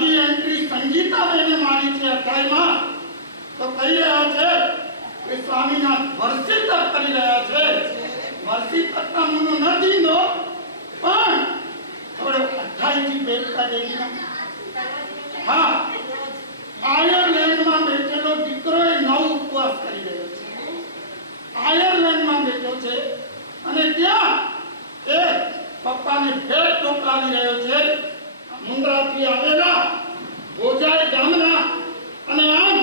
आधी एंट्री संगीता बेने मारी छे अध्यायमां तो कही रह्या छे કે સ્વામીના વર્ષી તપ કરી રહ્યા છે। વર્ષી તપના મુનો નથી નો પણ થોડો 28 થી બેઠા દેખીને હા આયર્લેન્ડમાં બેઠેલો દીકરો એ 9 ઉપવાસ કરી રહ્યો છે। આયર્લેન્ડમાં બેઠો છે અને ત્યાં એ પપ્પાને ભેટ મોકલાવી રહ્યો છે। મુંદ્રાથી આવેલા ભોજાઈ ગામના અને આમ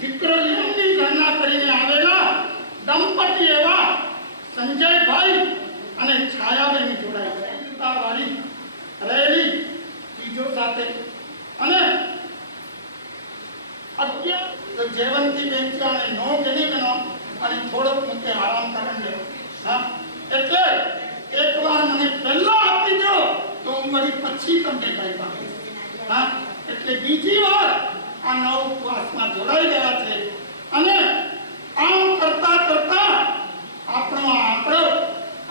દીકરો લીમની ગણના કરીને આવેલા દંપતી એવા સંજયભાઈ અને છાયાબેન જોડાઈ ગયા વાળી રહેલી બીજો સાથે અને અત્યારે જયવંતી બેન અને નો ગણી બનો અને થોડોક મુકે આરામ કરન દે હા એટલે એકવાર મને પહેલા આપી દો તો હું વળી પછી તમને કહી પાકું હા એટલે બીજી વાર આ નવ ઉપવાસમાં જોડાઈ ગયા છે અને આમ કરતા કરતા આપણો આંકડો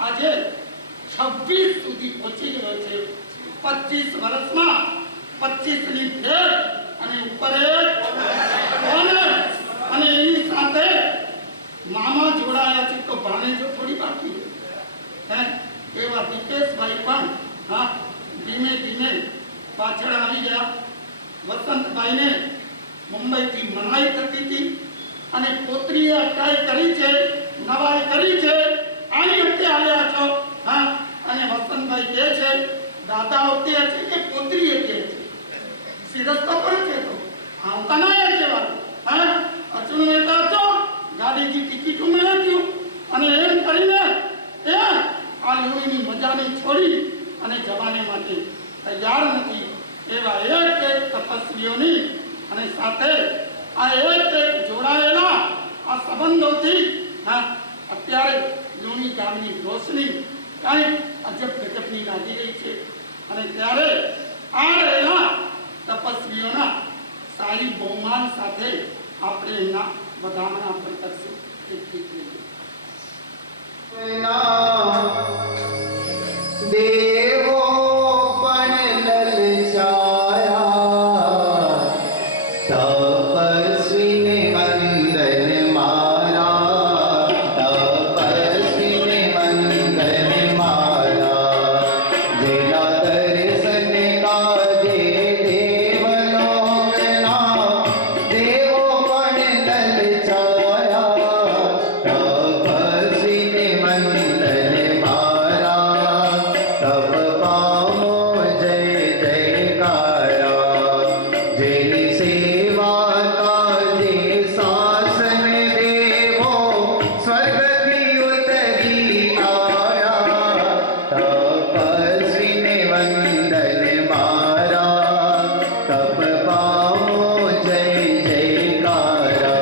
આજે 26 સુધી પહોંચી ગયો છે। 25 વર્ષમાં 25 ની ફેર અને ઉપર અને એની સાથે મામા જોડાયા છે તો ભાણેજો થોડી બાકી હે એવા દીપેશભાઈ પણ હા ધીમે ધીમે પાછળ આવી ગયા। વસંતભાઈને મુંબઈથી મનાઈ થતી હતી અને પોત્રીએ અટકાઈ કરી છે નવાઈ કરી છે આની વખતે આવ્યા છો હા અને વસંતભાઈ કહે છે દાદા વખતે છે કે પોત્રીએ કહે છે સીધા તો કરે છે તો આવતા ના એ કહેવા હા અચૂન મહેતા છો ગાડીની ટિકિટ ઉમેર્યું અને એમ કરીને એ આ લોહીની મજાને છોડી અને જવાને માટે તૈયાર નથી એવા એક તપસ્વીઓની અને સાથે આ એક જોડાયેલા આ સંબંધોથી હા અત્યારે લુણી ગામની રોશની કાંઈ અજબ ગજબની લાગી રહી છે અને ત્યારે આ રહેલા તપસ્વીઓના સારી બહુમાન સાથે આપણે એના વધામણા પણ કરશું દેવો પણ લલચાયા તપસ્વીને વંદન મારા તપસ્વીને વંદન મારા જેના દર્શન કાજે દેવલોકના દેવો પણ લલચાયા તપસ્વીને વંદન મારા તપ પામો જય જયકારા જેની સેવા કાજે શાસન દેવો સ્વર્ગથી ઉતરી આવ્યા તપસ્વીને વંદન મારા તપ પામો જય જયકારા।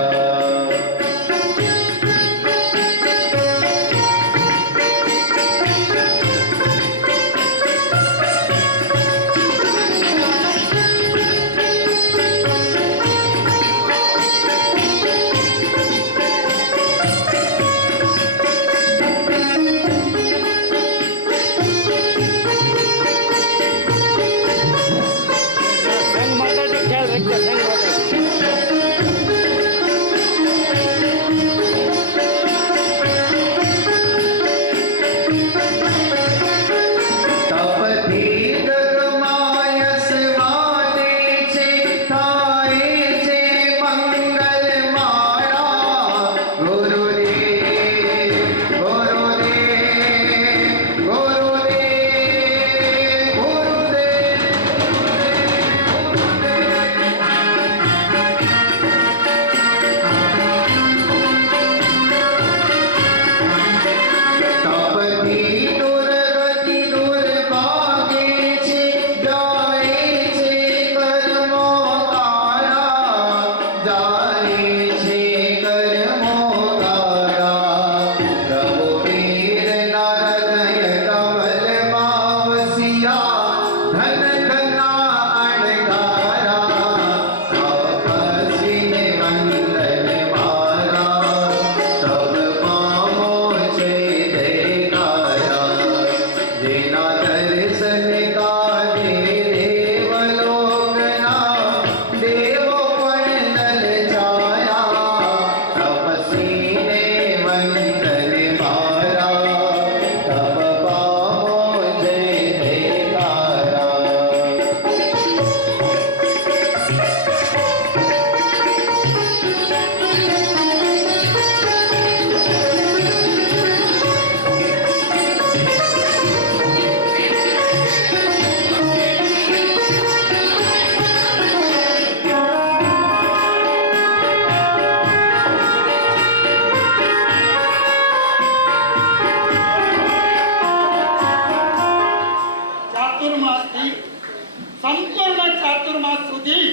સુધી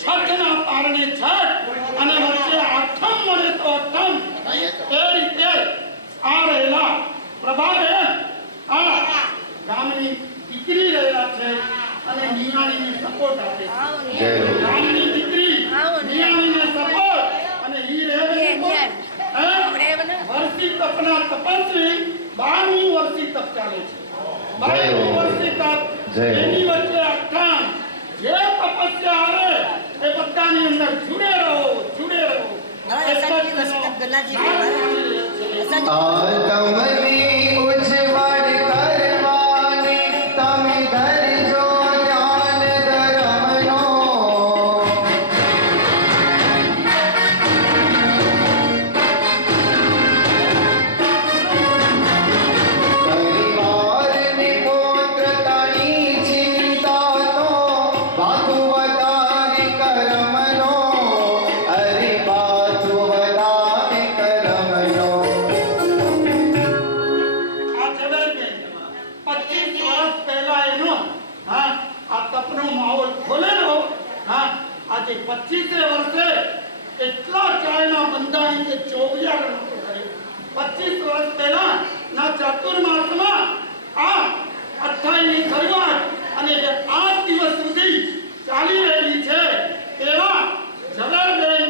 છઠના પારણે છઠ અને વચ્ચે આઠમ મળે તો અઠમ, એ રીતે આ રહેલા પ્રભાબેન આ ગામની દીકરી રહેલા છે અને નિયાણીને સપોર્ટ આપે છે. જય હો. ગામની દીકરી નિયાણીને સપોર્ટ અને ઈ રહેલી વર્ષી તપના તપસ્વી 12મી વર્ષી તપ ચાલે છે. 12મી વર્ષી તપ જય હો. એની વચ્ચે અઠામ જે તપસ્યા આવે એ બધાની અંદર જુડે રહો. આતમની ઉજવળ કરવાની તમે ધરજો ધ્યાન ધર્મનો. પરિવારની પુત્રતાની ચિંતા તો બાધુ વધારે કર્મનો. અરે બાધુ વધારે કર્મનો. આ જબરદસ્ત 25 વર્ષ પહેલા એનો આ તપનો માહોલ ખોલેલો. આજે 25 વર્ષે એટલા ચાયના બંધાણી કે ચોવિયાર નહોતો કર્યો. 25 વર્ષ પહેલા ના ચાતુર્માસમાં આ 28ની શરૂઆત અને જે 8 દિવસ સુધી ચાલી રહેલી છે એવા જલાલબેન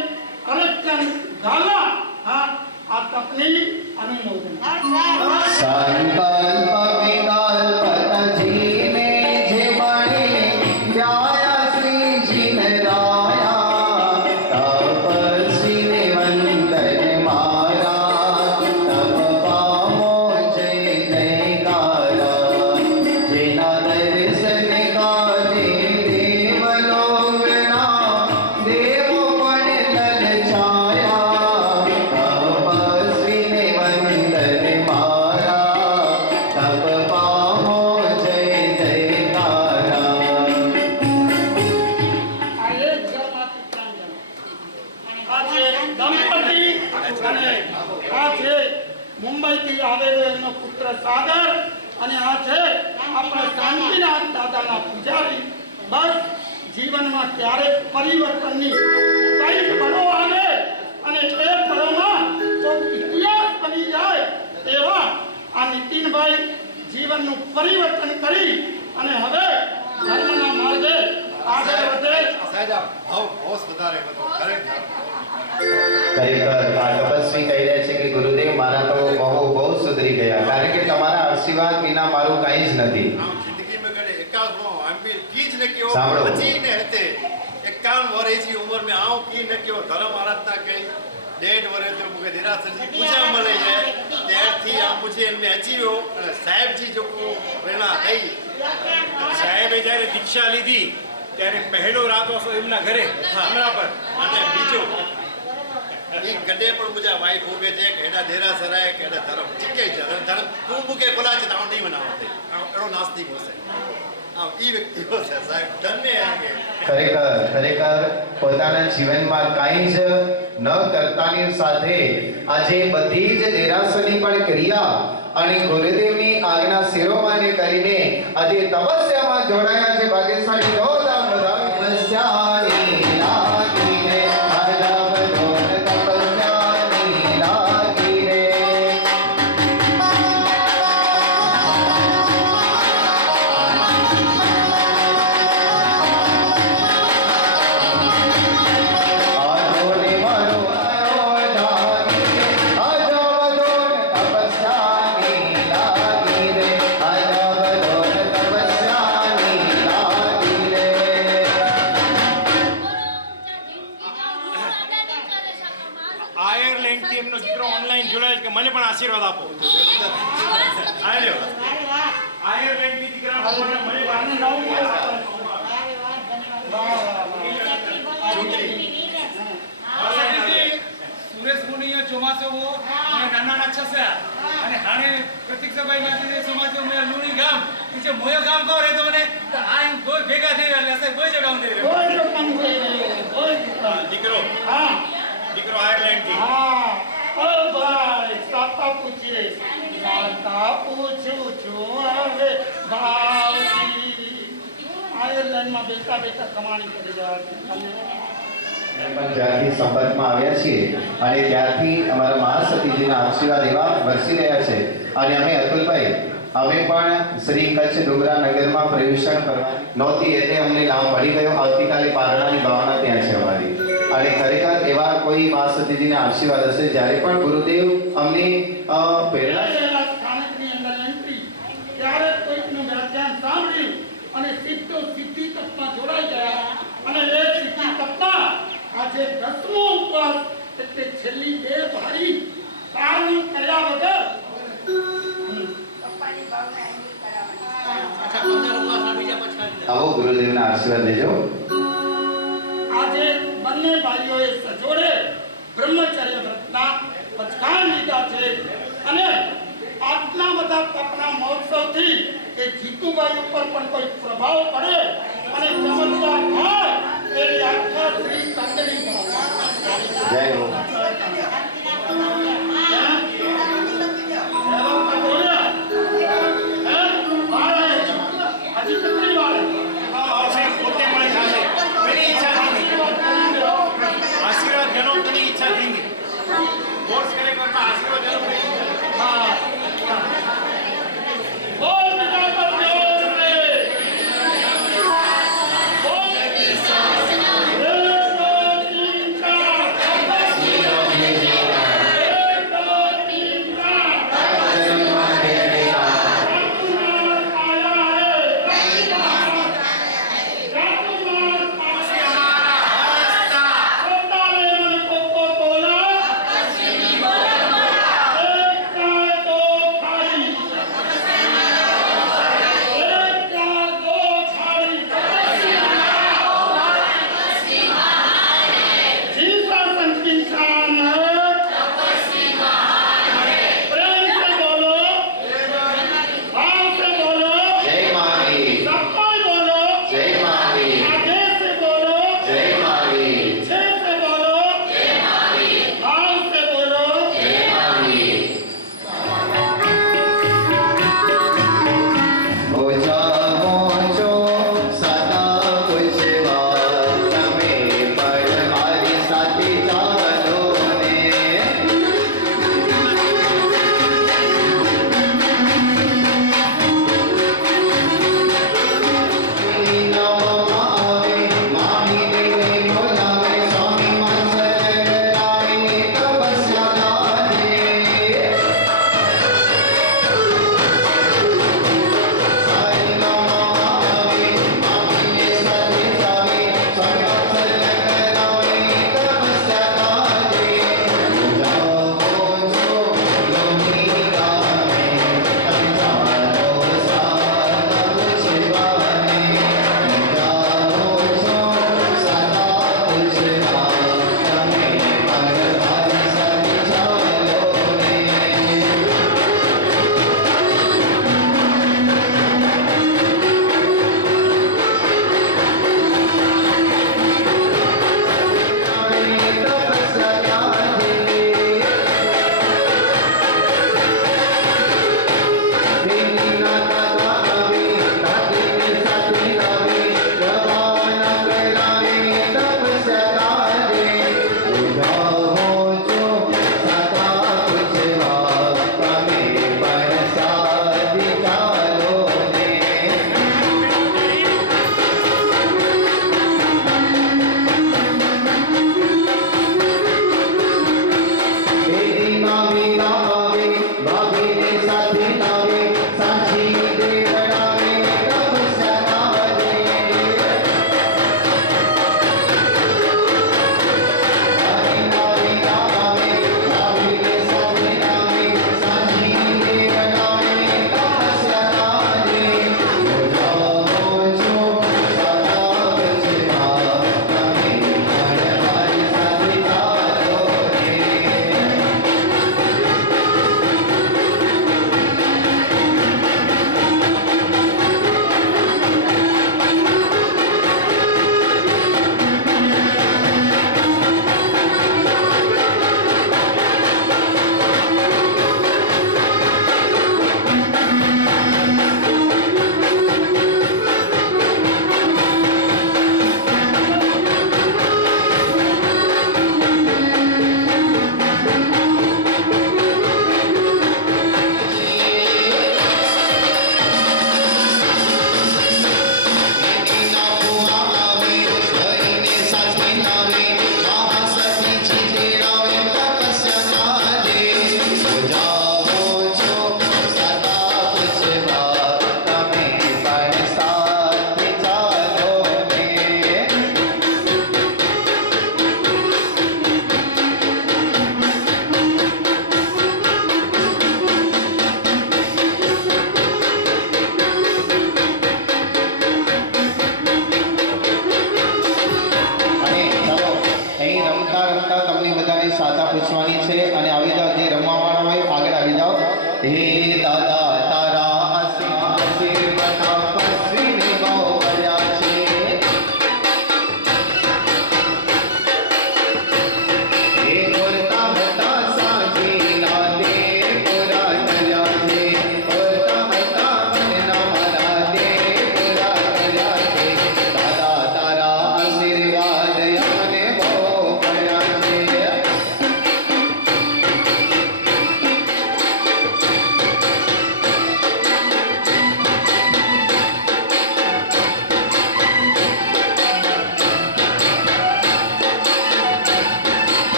કલેક્ટર ગાલા આ તપની અનુમોદન. સંકલ્પ વિકલ્પ તજીને જે બણે વ્યાયા શ્રીજીને રાયા. તપસ્વીને વંદન મારા તપ પામો જય જયકારા. જેના દર્શન કાજે દેવલોકના દેવો પણ લલચાયા. તપસ્વીને વંદન મારા તપ પામો જય જયકારા. આ એક ઘરમાંથી ત્રણ જણ. આ છે દંપતી અને આ છે મુંબઈથી આવેલો એનો પુત્ર સાગર અને આ છે આપણા શાંતિનાથ દાદાના પૂજારી. બસ જીવનમાં ક્યારેક પરિવર્તનની કઈ પળો આવે અને એ પળોમાં તો ઇતિહાસ બની જાય એવા આ નીતિનભાઈ જીવનનું પરિવર્તન કરી અને હવે ધર્મના માર્ગે આગળ વધે. ખરેખર આ તપસ્વી કહી રહ્યા છે કે ગુરુદેવ મારા તો બહુ સુધરી ગયા, કારણ કે તમારા આશીર્વાદ વિના મારું કંઈ જ નથી. जिंदगी में कड़े 51 एमपी कीज ने क्यों સાંભળો. बची ने हते 51 वर्ष की उम्र में आओ की ने क्यों धर्म आराधना कई 1.5 वर्ष तो मुझे निराशर जी पूजा મળે છે ત્યારથી આ મુझे એમને અચીવ્યો. અને સાહેબજી જો પ્રેરણા થઈ. સાહેબે જ્યારે દીક્ષા લીધી ત્યારે પહેલો રાતો એમના ઘરે હમણાં પર અને બીજો ઈ ગડે પણ મુझे વાઈફ હોગે છે કે એડા દેરાસર આય કે એડા ધર્મ ચીકે છે ધર્મ તું મુકે બોલા છે તો નહીં બનાવતે એડો નાસ્તિક હશે. આ ઈ વ્યક્તિ હશે સાહેબ ધન્ય આગે. ખરેખર પોતાના જીવનમાં કાંઈ જ ન કરતાની સાથે આજે બધી જ દેરાસરની પણ ક્રિયા અને ગુરુદેવની આજ્ઞા શિરોમાન્ય કરીને આજે તપસ્યામાં જોડાયા છે. ભાગ્યશાળી જોરદાર બધા તપસ્યાની લાગી રે, અજબ જોર તપસ્યાની લાગી રે. આધોને મારો આયો લાગી રે, અજબ જોર તપસ્યાની લાગી રે, અજબ જોર તપસ્યાની લાગી રે. આયર્લેન્ડ થી એમનો દીકરો ઓનલાઈન જોડાય કે મને પણ આશીર્વાદ આપો. આયર્લેન્ડ થી દીકરા મને આને નવું વર્ષ સુરેશ મુનિય ચોમાસો વો અને નાના છસા અને હાણે પ્રતીક્ષાભાઈ માટે સમાજો મે લુણી ગામ પીછે મોયો ગામ કો રે તો મને આ કોઈ ભેગા થઈ એટલે અસે કોઈ જગામ દે કોઈ જો કામ કોઈ દીકરો હા આયર્લેન્ડ થી ઓ ભાઈ સાતા પૂછીએ સાતા પૂછું છું હવે ભાવથી આ આયર્લેન્ડમાં બેઠા બેઠા કમાણી કરી રહ્યા છે. પણ જ્યારથી સંપર્કમાં આવ્યા છીએ અને ત્યારથી અમારા મહાસતીજીના આશીર્વાદ એવા વરસી રહ્યા છે અને અમે અતુલભાઈ અમે પણ શ્રી કચ્છ ડુંગરા નગરમાં પ્રવેશણ કરવા નહોતી એટલે અમને નામ મળી ગયો. આવતીકાલે પારણાની ભાવના ત્યાં છે અમારી અને ખરેખર એવા કોઈ મહાસતીજીના આશીર્વાદ હશે જ્યારે પણ ગુરુદેવ અમને પ્રેરણા પહેલા સ્થાનકની અંદર એન્ટ્રી ત્યારે કોઈકનું વ્યાખ્યાન સાંભળ્યું અને સીધો સિદ્ધિ તપમાં જોડાઈ ગયા અને એ સિદ્ધિ તપમાં આજે 10મો ઉપવાસ એટલે છેલ્લી 2 ભારી પારણું કર્યા વગર આવો ગુરુદેવના આશીર્વાદ લેજો. આજે બંને ભાઈઓએ સજોડે બ્રહ્મચર્ય વ્રતના પચકાન લીધા છે અને આટલા બધા તપના મહોત્સવથી એ જીતુભાઈ ઉપર પણ કોઈ પ્રભાવ પડે અને ચમત્કાર થાય એવી આખા શ્રી સંતની ભાવના. જય હો. હજી કેટલી વાર આવશે પોતે પણ થશે એની ઈચ્છા થઈને આશીર્વાદ ઘણો તેની ઈચ્છા થઈને કોર્સ કરે કરતા આશીર્વાદ ઘણો તેની હા બોલ બીજા પર જોર રે બોલ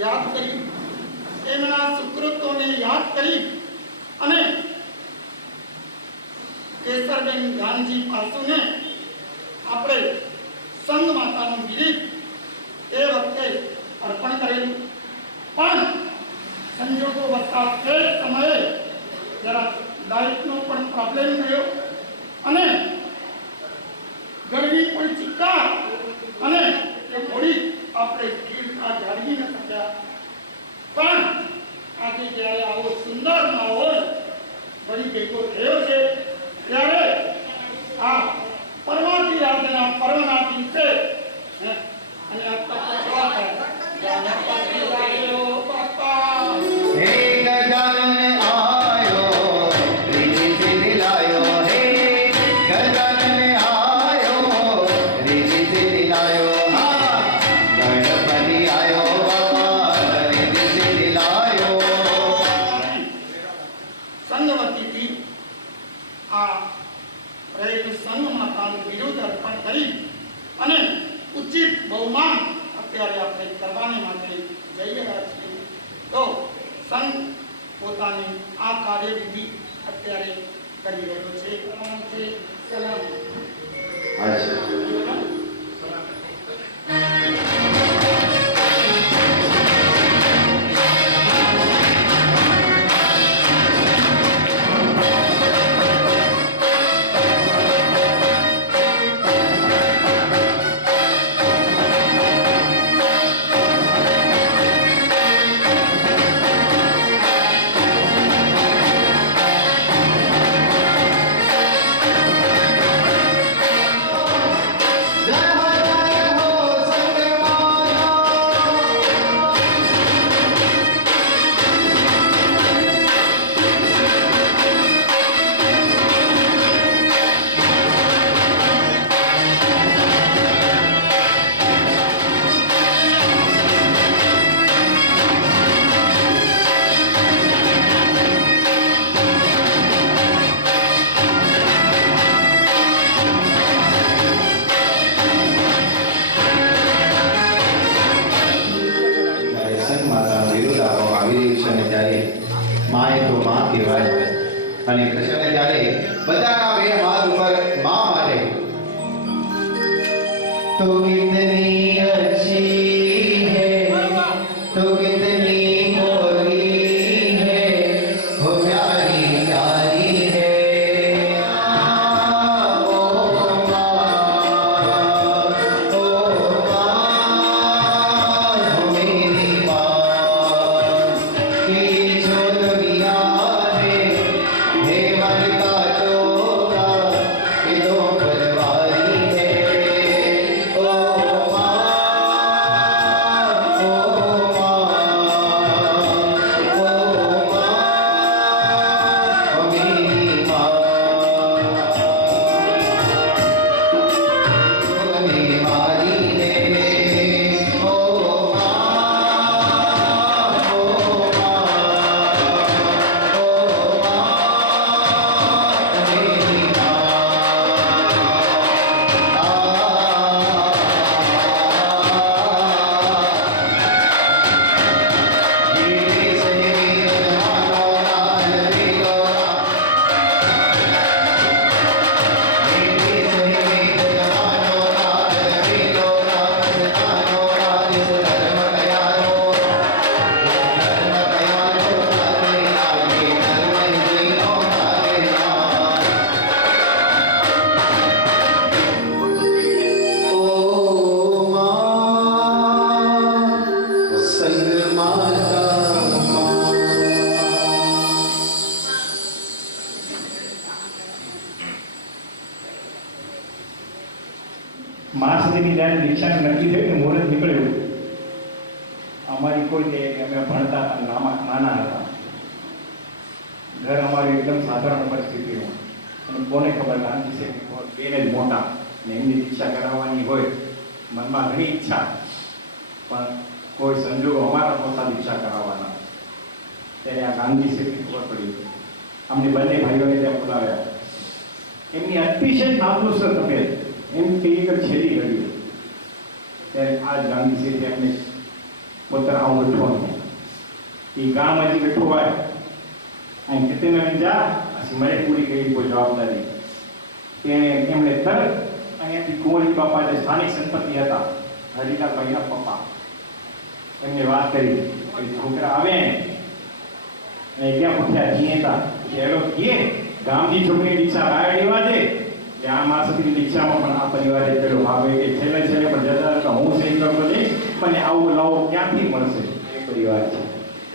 યાદ કરી, એમના સુકૃતોને યાદ કરી અને કેસરબેન ગાંધી પાસુને આપણે સંઘ માતાનું બિરુદ એ વખતે અર્પણ કરેલું. પણ સંજોગો વત્તા તે સમયે જરા લાઇટનો પણ પ્રોબ્લેમ થયો અને ગરમી પણ ચિક્કાર અને એ હોળી આપણે સ્થિરતા જાળવી ન શક્યા. પણ આજે જ્યારે આવો સુંદર માહોલ વળી ભેગો થયો છે ત્યારે આ પરમાથી આજના પર્વના દિવસે અને આ તપ કેવા થાય બાપા હે ગજાનન આયો રીતિ સિદ્ધિ લાયો, હે ગજાનન આયો રીતિ સિદ્ધિ લાયો, હા ગણપતિ આયો બાપા રીતિ સિદ્ધિ લાયો. સંગવતીથી આ રહેલું સંઘ માતાનું બિરુદ અર્પણ કરી અને ઉચિત બહુમાન અત્યારે આપણે કરવાને માટે જઈ રહ્યા છીએ. તો સંઘ પોતાની આ કાર્યવિધિ અત્યારે કરી રહ્યો છે. સલામ. માએ તો માં કહેવાય અને કૃષ્ણને જ્યારે બધાના બે હાથ ઉપર માં મારે તો કિતની अच्छी है तो कितनी भोली है वो प्यारी प्यारी है ओ माँ मेरी माँ की जो दुनिया है मन का चोगा ये दो बनवारी है ओ मेरी माँ मेरी मारी है ओ માર્ચ સુધીની જ્યારે દીક્ષાને નક્કી થઈ ને મુહૂર્ત નીકળ્યું અમારી કોઈ જે અમે ભણતા હતા નાના હતા ઘર અમારી એકદમ સાધારણ પરિસ્થિતિમાં અને કોને ખબર ગાંધી છે બેને જ મોટા ને એમની દીક્ષા કરાવવાની હોય મનમાં ઘણી ઈચ્છા પણ કોઈ સંજોગો અમારા પોતા દીક્ષા કરાવવાના ત્યારે આ ગાંધી છે ખબર પડી અમને બંને ભાઈઓને ત્યાં બોલાવ્યા એમની અતિશય નાદુસ તબિયત એમ કે એક છેલ્લી ઘડી ત્યારે આ ગાંધી છે એમને પોતાના આવું બેઠો એ ગામ હજી બેઠો હોય અહીં કિતને જા પછી મને પૂરી કરી કોઈ જવાબદારી તેણે એમણે તરત અહીંયાથી કુંવરી બાપા જે સ્થાનિક સંપત્તિ હતા હરિલાલભાઈના પપ્પા એમને વાત કરી કે છોકરા આવે અને ક્યાં પૂછ્યા જીએતા કે એનો કીએ ગામની છોકરી દીક્ષા બહાર લેવા છે કે આ માસની દીક્ષામાં પણ આ પરિવારે પેલો ભાવે કે છેલ્લે પણ જતા હતા હું સહી કરતો નહીં પણ આવું લાવો ક્યાંથી મળશે એ પરિવાર છે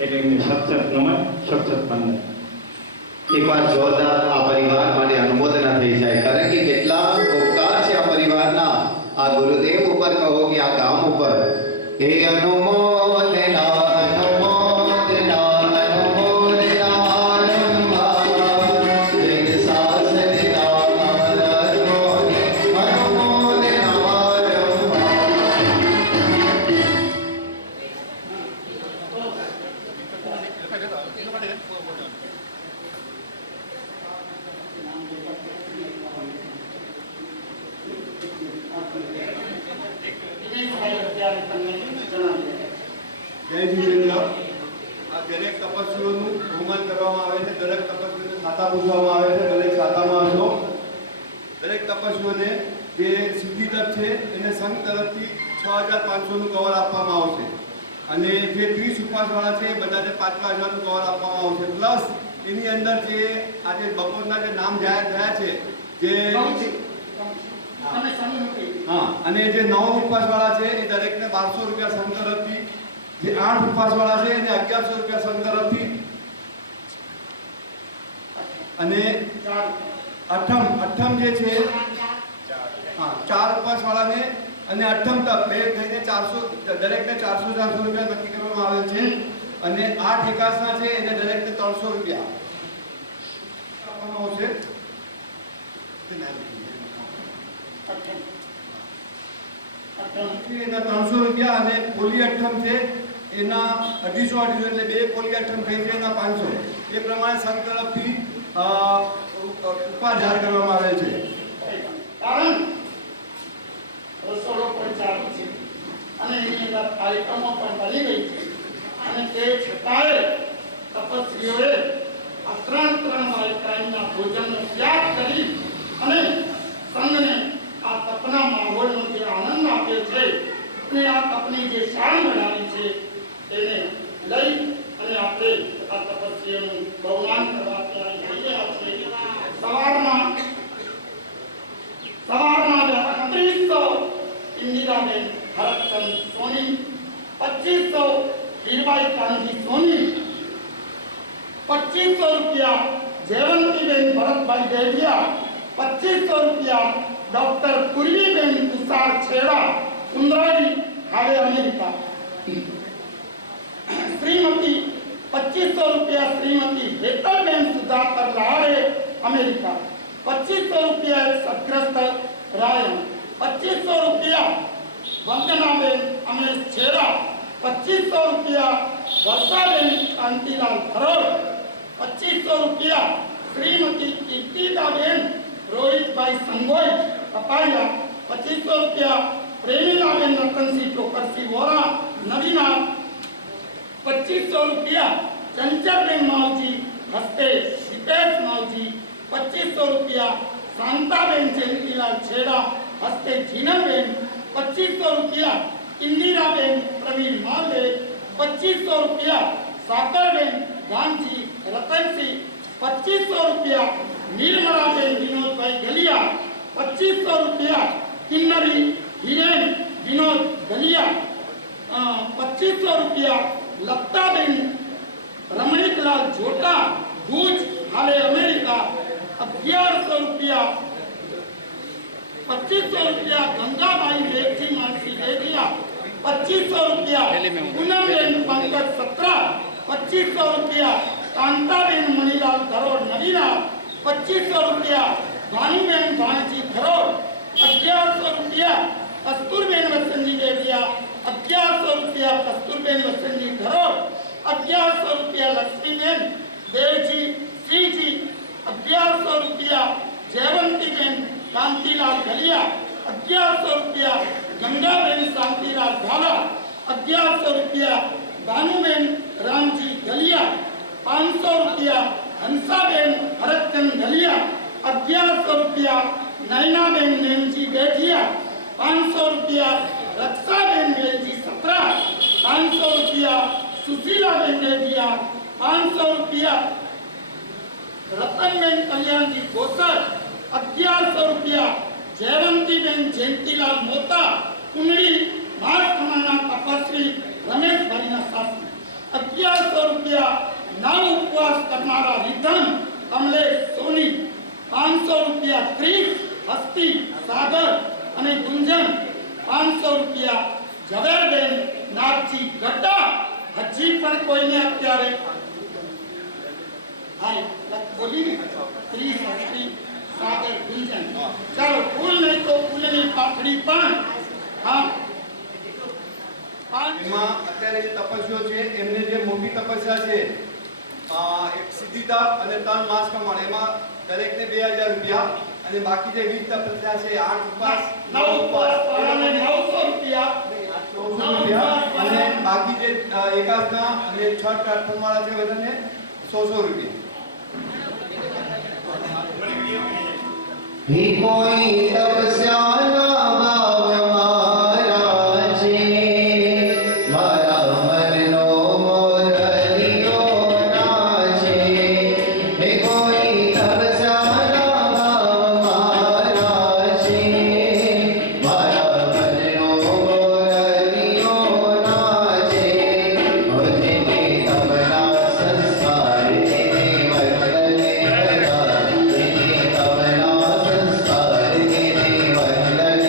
એટલે એમને સતત નમન સતત વંદન. એક વાર જોરદાર આ પરિવાર માટે અનુમોદના થઈ જાય, કારણ કે કેટલા ઉપકાર છે આ પરિવારના આ ગુરુદેવ ઉપર, કહો કે આ ગામ ઉપર. હે અનુમોદના અનુમોદના જય જીતેન્દ્ર. આ દરેક તપસ્વીઓનું બહુમાન કરવામાં આવે છે, દરેક તપસ્વીઓને ખાતા પૂછવામાં આવે છે. દરેક ખાતામાં હશો. દરેક તપસ્વીઓને જે સિદ્ધિ તપ છે એને સંઘ તરફથી 6500નું કવર આપવામાં આવશે અને જે 30 ઉપવાસવાળા છે એ બધાને 5,000નું કવર આપવામાં આવશે. પ્લસ એની અંદર જે આજે બપોરના જે નામ જાહેર થયા છે જે હા અને જે 9 ઉપવાસવાળા છે એ દરેકને 1200 રૂપિયા સંઘ તરફથી, જે 8 ઉપવાસવાળા છે એને 1100 રૂપિયા સંઘ તરફથી અને અઠમ જે છે હા 4 ઉપવાસવાળાને અને અઠમ તપ બે થઈને 400 દરેકને 400 રૂપિયા નક્કી કરવામાં આવેલ છે અને 8 એકાદશના છે એને દરેકને 300 રૂપિયા આપવામાં આવશે. એના 300 રૂપિયા અને પોલી અઠમ છે એના 250 એટલે 2 પોલી અઠમ થઈ છે એના 500. એ પ્રમાણે સંઘ તરફથી ઉપહાર જાહેર કરવામાં આવે છે. કારણ રસોડો પણ ચાલુ છે અને એની અંદર આઈટમો પણ બની ગઈ છે અને તે છતાંય તપસ્વીઓએ આ ત્રણ ટાઈમના ભોજનનો ત્યાગ કરી અને સંઘને આ તપના માહોલનો જે આનંદ આપ્યો છે અને આ તપની જે શાન બનાવી છે તેને લઈ અને આપણે આ તપસ્વીઓનું બહુમાન કરવા ત્યારે જઈ રહ્યા છીએ. સવારમાં 3500 इंदिराबेन भरतचंद सोनी, 2500 हीरबाई कांजी सोनी, 2500 रुपया जयवंतीबेन भरतभाई डेडिया, 2500 रुपया डॉक्टर पूर्वीबेन तुषार छेड़ा सुंदराई हावे अमेरिका, श्रीमती 2500 रुपया श्रीमती हेतलबेन सुधाकर लाड़े अमेरिका, 2500 रुपया सदग्रस्त रायन, 2500 रुपया वंदनाबेन अमेश छेड़ा, 2500 रुपया वर्षाबेन कांतिलाल खरोड़, 2500 रुपया श्रीमती कीर्तिदाबेन रोहितभाई संगोई कपाया, 2500 रुपया प्रेमीलाबेन रतनसिंह टोकरसिंह वोरा नवीना, 2500 रुपया चंचलबेन मावजी हस्ते दीपेश मावजी, 2500 रुपया शांताबेन जयंतीलाल छेड़ा हस्ते जीनाबेन, 2500 रुपया इंदिराबेन प्रवीण माले, 2500 रुपया साकरबेन गांधी रतनसिंह, 2500 रुपया निर्मलाबेन विनोदभाई गलिया, 2500 रुपया किन्नरी हिरेन विनोद गलिया, 2500 रुपया लताबेन रमणीकलाल जोटा भूज हाले अमेरिका, 1100 रुपया 2500 रुपया गंगाबाई देवजी मानसी देविया, 2500 रुपया पूनमबेन पंकज सत्रा, 2500 रुपया कांताबेन मणिलाल खरोड़ नवीना, 2500 रुपया भानुबेन भाणजी खरोड़, 1100 रुपया कस्तूरबेन वसंतजी देविया, 1100 रुपया कस्तूरबेन वसंतजी खरोड़, 1100 रुपया लक्ष्मीबेन देवजी सिंहजी, 1100 रुपया जयवंतीबेन कांतिलाल गलिया, 1100 रुपया गंगाबेन शांतिलाल झाला, ₹1100 भानुबेन रामजी गलिया, ₹500 हंसाबेन भरतचंद गलिया, ₹1100 नैनाबेन नेमजी बेठिया, ₹500 रक्षाबेन बेलजी सत्रा, ₹500 सुशीलाबेन बेठिया, ₹500 रतनबेन कल्याणजी गोसर, ₹1100 जयवंतीबेन जयंतीलाल मोता, कुंडली महाराष्ट्रना तपस्वी रमेशभाईना सासू, ₹1100 नव उपवास करनारा रिधन कमलेश सोनी, ₹500 त्रिस हस्ती सागर અને ગુંજન, ₹500 ઝવેરબેન નાથજી ગટ્ટા. હજી પણ કોઈને અત્યારે બોલી ને 30 હસ્તી સાગર ગુંજન. ચાલો ફૂલ નહીં તો ફૂલની પાખડી પણ. હા એમાં અત્યારે જે તપસ્વીઓ છે એમને જે મોટી તપસ્યા છે એક સીધી તપ અને 3 માસ પ્રમાણ, એમાં દરેકને ₹2000 અને બાકી જે 20 તપસ્યા છે 8 ઉપવાસ 9 ઉપવાસ વાળાને ₹900, 900 અને બાકી જે એકાદના અને છઠ પ્રાર્થના વાળા છે બધાને ₹100. ही कोई तपस्या ना भाव महाराजे, मारा मन नो मोरलियो नाचे। ही कोई तपस्या ना भाव महाराजे, मारा मन नो मोरलियो नाचे। मुझे तबला संस्कार तेरे वतने हरा, तबला संस्कार तेरे वतने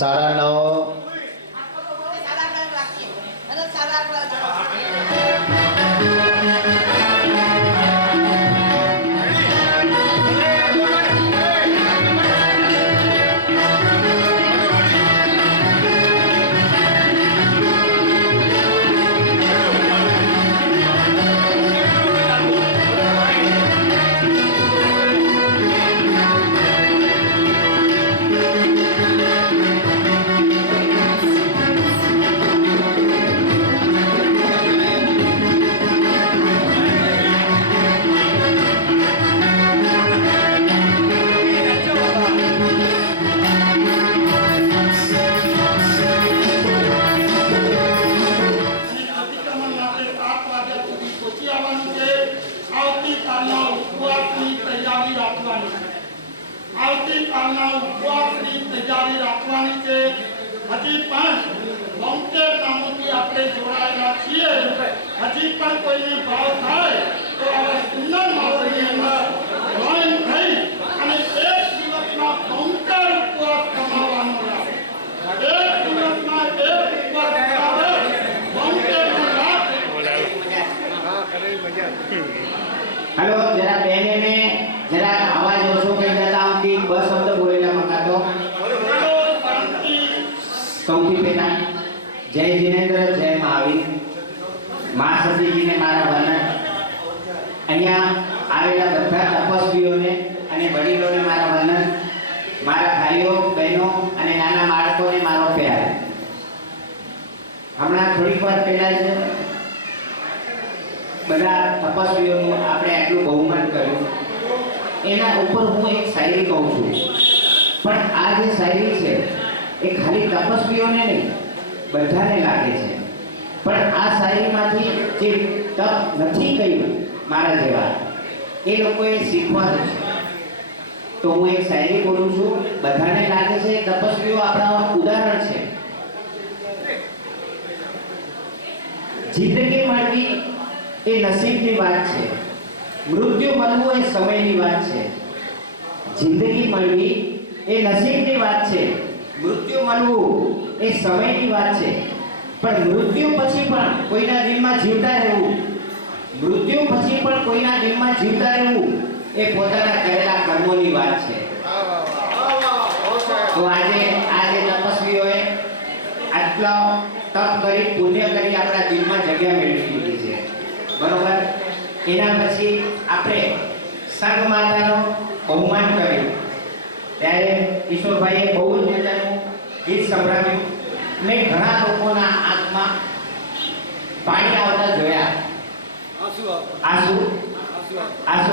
9:30 અને અતિક્રમણ માટે 7 વાગ્યા સુધી પહોંચી આવવાનું છે. આવતીકાલના ઉપવાસની તૈયારી રાખવાની છે. આવતીકાલના ઉપવાસની તૈયારી રાખવાની છે. હજી પણ વોન્ટેડ નામોથી આપણે જોડાયેલા છીએ. હજી પણ કોઈને ભાવ થાય તો આવા સુંદર માહોલની અંદર જોઈન થઈ અને એક દિવસના વોન્ટેડ ઉપવાસ કમાવાનો લાભ. એક દિવસના એક ઉપવાસ કમાવે વોન્ટેડનો લાભ. हेलो जरा बहने में जरा आवाज ओछो कर देता हूँ कि बस शब्द बोलेला मंगातो બોલો શાંતિ. સૌથી પહેલા જય જીનેન્દ્ર જય મહાવીર મા સતીજીને મારા વંદન અહીંયા આવેલા બધા તપસ્વીઓને અને વડીલોને મારા વંદન મારા ભાઈઓ બહેનો અને નાના બાળકોને મારો પ્યાર હમણાં થોડીક વાર પહેલા જ બધા તપસ્વીઓનું આપણે આટલું બહુમાન કર્યું એના ઉપર હું એક શાયરી કહું છું પણ આ જે શાયરી છે એ ખાલી તપસ્વીઓને નહીં બધાને લાગે છે પણ આ શાયરીમાંથી જે તપ નથી કર્યું મારા જેવા એ લોકોએ શીખવાનું છે તો હું એક શાયરી બોલું છું બધાને લાગે છે તપસ્વીઓ આપણા ઉદાહરણ છે જિંદગી મળવી એ નસીબની વાત છે મૃત્યુ મળવું એ સમયની વાત છે જિંદગી મળવી એ નસીબની વાત છે મૃત્યુ મળવું એ સમયની વાત છે પણ મૃત્યુ પછી પણ કોઈના દિલમાં જીવતા રહેવું મૃત્યુ પછી પણ કોઈના દિલમાં જીવતા રહેવું એ પોતાના કરેલા કર્મોની વાત છે તો આજે તપસ્વીઓએ આટલો તપ કરી પુણ્ય કરી આપણા દિલમાં જગ્યા મેળવી લીધી છે બરોબર એના પછી આપણે સંઘ માતાનું બહુમાન કર્યું ત્યારે ઈશ્વરભાઈએ બહુ જ મજાનું ગીત સંભળાવ્યું મેં ઘણા લોકોના આંખમાં પાણી આવતા જોયા આંસુ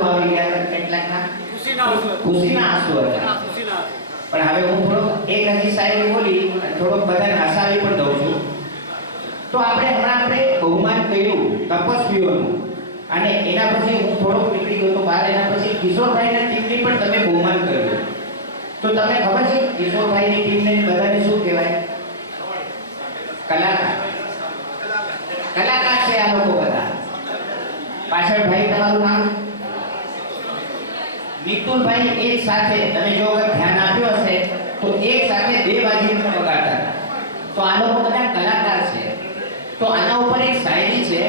આવી ગયા હતા કેટલાકના ખુશીના આંસુ હતા પણ હવે હું થોડોક એક હજી શાયરી બોલી અને થોડોક બધાને હસાવી પણ દઉં છું તો આપણે બહુમાન કર્યું તપસ્વીઓનું અને એના પછી હું થોડોક નીકળી ગયો તો બહાર એના પછી કિશોરભાઈના ટીમની પણ તમે બહુમાન કર્યું તો તમને ખબર છે કિશોરભાઈની ટીમને બધાને શું કહેવાય કલાકાર છે આ લોકો બધા પાછળ ભાઈ તમારું નામ નિકુલભાઈ એક સાથે તમે જો ધ્યાન આપ્યો હશે તો એક સાથે બે બાજુ વગાડતા તો આ લોકો બધા કલાકાર છે तो आना ऊपर एक शायरी है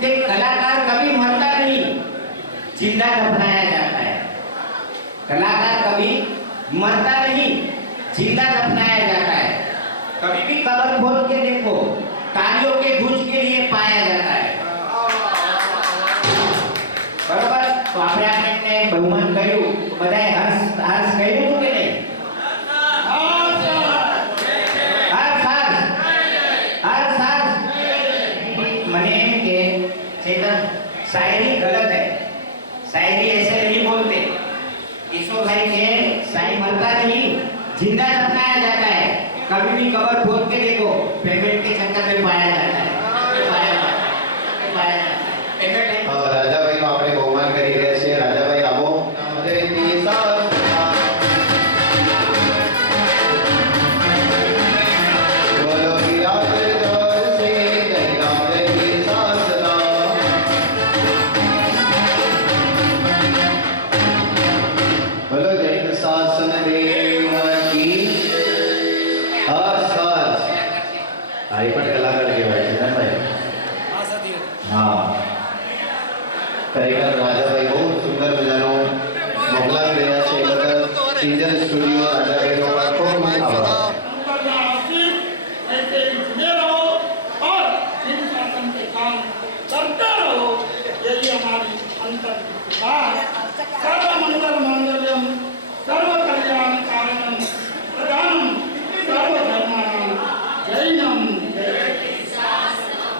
कि कलाकार कभी मरता नहीं जिंदा दफनाया जाता है कलाकार कभी मरता नहीं जिंदा दफनाया जाता है कभी भी कब्र खोल के देखो तालियों के गूंज के लिए पाया जाता है बराबर तो आपने बहुमान કર્યું બધાએ હર્ષ કર્યું કે નહીં शायरी गलत है शायरी ऐसे नहीं बोलते ईश्वर भाई के शायरी मरता नहीं जिंदा दफनाया जाता है कभी भी कब्र खोद के देखो पेमेंट के चक्कर में पाया जाता है રાજાભાઈનું આપણે બહુમાન કરી રહ્યા છીએ રાજાભાઈ આવો ટીજર સ્ટુડિયો રાજાબેનનો પણ ખૂબ ખૂબ આભાર. अंदर का आशीष ऐसे ही जुड़े रहो और इन शासन के काम करते रहो, यही हमारी अंतर